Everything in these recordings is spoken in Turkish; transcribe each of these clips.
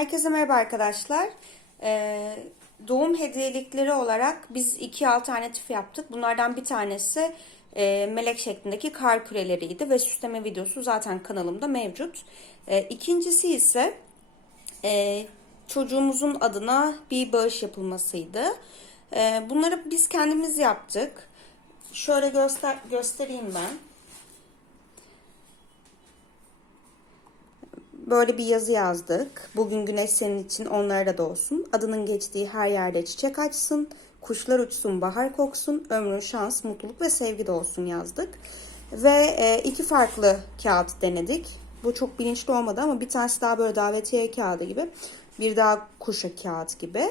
Herkese merhaba arkadaşlar. Ee, doğum hediyelikleri olarak biz iki alternatif yaptık. Bunlardan bir tanesi e, melek şeklindeki kar küreleriydi ve süsleme videosu zaten kanalımda mevcut. E, ikincisi ise e, çocuğumuzun adına bir bağış yapılmasıydı. E, bunları biz kendimiz yaptık. Şöyle göster göstereyim ben. Böyle bir yazı yazdık. Bugün güneş senin için onlara da olsun. Adının geçtiği her yerde çiçek açsın. Kuşlar uçsun, bahar koksun. Ömrün şans, mutluluk ve sevgi de olsun yazdık. Ve e, iki farklı kağıt denedik. Bu çok bilinçli olmadı ama bir tanesi daha böyle davetiye kağıdı gibi. Bir daha kuşa kağıt gibi.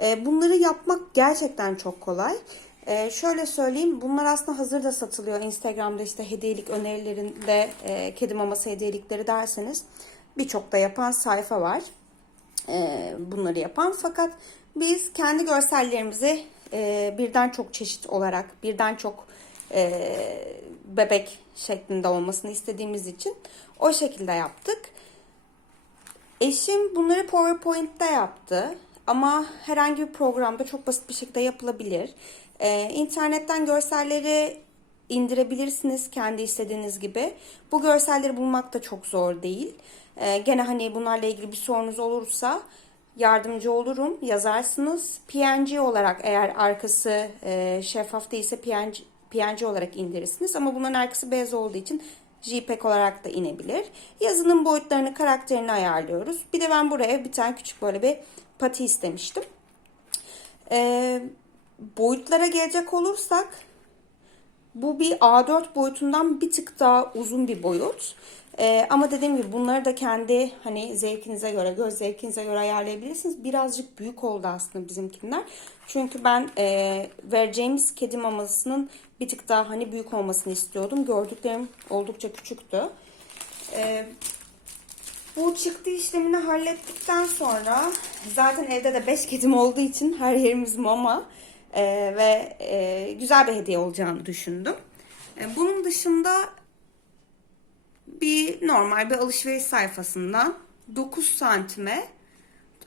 E, bunları yapmak gerçekten çok kolay. E, şöyle söyleyeyim bunlar aslında hazır da satılıyor. Instagram'da işte hediyelik önerilerinde e, kedi maması hediyelikleri derseniz birçok da yapan sayfa var. E, bunları yapan fakat biz kendi görsellerimizi e, birden çok çeşit olarak birden çok e, bebek şeklinde olmasını istediğimiz için o şekilde yaptık. Eşim bunları PowerPoint'te yaptı. Ama herhangi bir programda çok basit bir şekilde yapılabilir. Ee, internetten görselleri indirebilirsiniz kendi istediğiniz gibi. Bu görselleri bulmak da çok zor değil. Ee, gene hani bunlarla ilgili bir sorunuz olursa yardımcı olurum. Yazarsınız. PNG olarak eğer arkası e, şeffaf değilse PNG, PNG olarak indirirsiniz. Ama bunların arkası beyaz olduğu için JPEG olarak da inebilir. Yazının boyutlarını, karakterini ayarlıyoruz. Bir de ben buraya bir tane küçük böyle bir pati istemiştim. Ee, boyutlara gelecek olursak bu bir A4 boyutundan bir tık daha uzun bir boyut. Ee, ama dediğim gibi bunları da kendi hani zevkinize göre, göz zevkinize göre ayarlayabilirsiniz. Birazcık büyük oldu aslında bizimkiler. Çünkü ben e, vereceğimiz kedi mamasının bir tık daha hani büyük olmasını istiyordum. Gördüklerim oldukça küçüktü. Ee, bu çıktı işlemini hallettikten sonra zaten evde de 5 kedim olduğu için her yerimiz mama e, ve e, güzel bir hediye olacağını düşündüm. E, bunun dışında bir normal bir alışveriş sayfasından 9 santime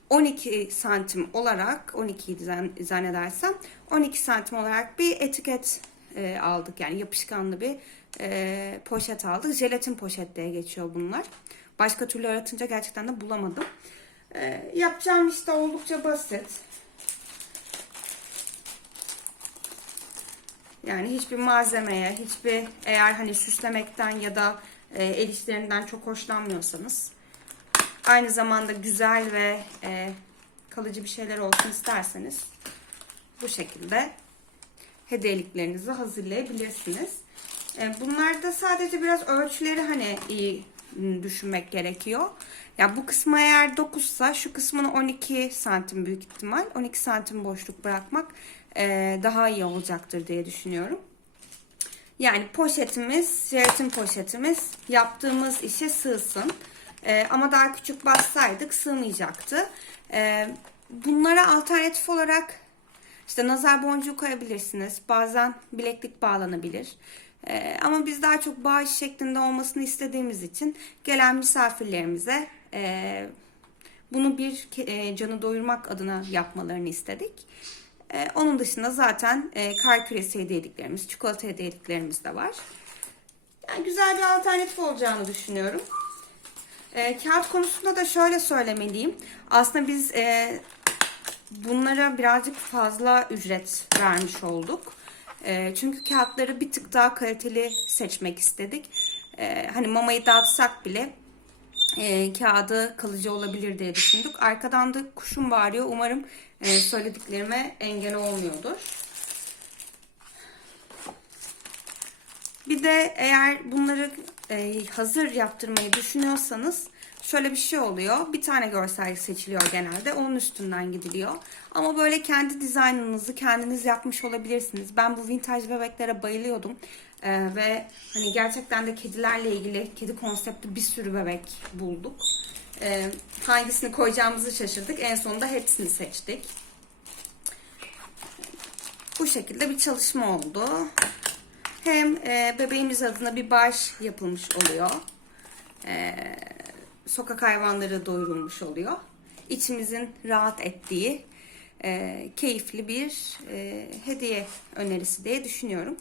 12 santim olarak 12 zannedersem 12 santim olarak bir etiket e, aldık. Yani yapışkanlı bir e, poşet aldık. Jelatin poşet diye geçiyor bunlar. Başka türlü aratınca gerçekten de bulamadım. E, yapacağım işte oldukça basit. Yani hiçbir malzemeye, hiçbir eğer hani süslemekten ya da e, el işlerinden çok hoşlanmıyorsanız aynı zamanda güzel ve e, kalıcı bir şeyler olsun isterseniz bu şekilde hediyeliklerinizi hazırlayabilirsiniz. E, bunlarda sadece biraz ölçüleri hani iyi düşünmek gerekiyor. Ya bu kısmı eğer 9 ise şu kısmını 12 santim büyük ihtimal 12 santim boşluk bırakmak e, daha iyi olacaktır diye düşünüyorum. Yani poşetimiz, jelatin poşetimiz yaptığımız işe sığsın. E, ama daha küçük bassaydık sığmayacaktı. E, bunlara alternatif olarak işte nazar boncuğu koyabilirsiniz. Bazen bileklik bağlanabilir. Ee, ama biz daha çok bağış şeklinde olmasını istediğimiz için gelen misafirlerimize e, bunu bir e, canı doyurmak adına yapmalarını istedik. E, onun dışında zaten e, kar küresi hediyeliklerimiz, çikolata hediyeliklerimiz de var. Yani güzel bir alternatif olacağını düşünüyorum. E, kağıt konusunda da şöyle söylemeliyim. Aslında biz e, bunlara birazcık fazla ücret vermiş olduk. E, çünkü kağıtları bir tık daha kaliteli seçmek istedik. E, hani mamayı dağıtsak bile e, kağıdı kalıcı olabilir diye düşündük. Arkadan da kuşum bağırıyor. Umarım e, söylediklerime engel olmuyordur. Bir de eğer bunları e, hazır yaptırmayı düşünüyorsanız şöyle bir şey oluyor. Bir tane görsel seçiliyor genelde. Onun üstünden gidiliyor. Ama böyle kendi dizaynınızı kendiniz yapmış olabilirsiniz. Ben bu vintage bebeklere bayılıyordum. Ee, ve hani gerçekten de kedilerle ilgili kedi konsepti bir sürü bebek bulduk. Ee, hangisini koyacağımızı şaşırdık. En sonunda hepsini seçtik. Bu şekilde bir çalışma oldu. Hem e, bebeğimiz adına bir bağış yapılmış oluyor. Eee sokak hayvanları doyurulmuş oluyor. içimizin rahat ettiği e, keyifli bir e, hediye önerisi diye düşünüyorum.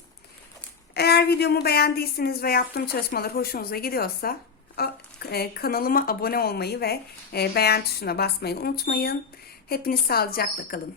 Eğer videomu beğendiyseniz ve yaptığım çalışmalar hoşunuza gidiyorsa e, kanalıma abone olmayı ve e, beğen tuşuna basmayı unutmayın. Hepiniz sağlıcakla kalın.